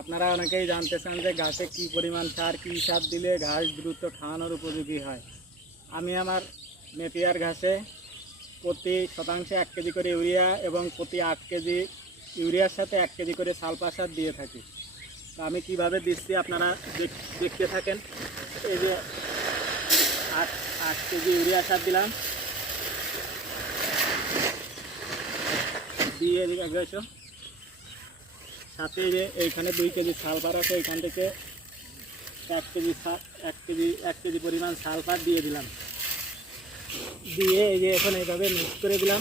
আপনারা অনেকেই জানতে চান যে ঘাসে কী পরিমাণ সার কী সার দিলে ঘাস দ্রুত খাওয়ানোর উপযোগী হয়। আমি আমার নেপিয়ার ঘাসে প্রতি শতাংশে 1 কেজি করে ইউরিয়া এবং প্রতি 8 কেজি ইউরিয়ার সাথে 1 কেজি করে সালফার সার দিয়ে থাকি। তো আমি কিভাবে দিচ্ছি আপনারা দেখতে থাকেন। এই যে 8 কেজি ইউরিয়া সার দিলাম, দিয়ে এসো সাথে যে এইখানে 2 কেজি সালফার আছে, এইখান থেকে 1 কেজি পরিমাণ সালফার দিয়ে দিলাম। দিয়ে এই যে এখন এইভাবে মিক্স করে দিলাম।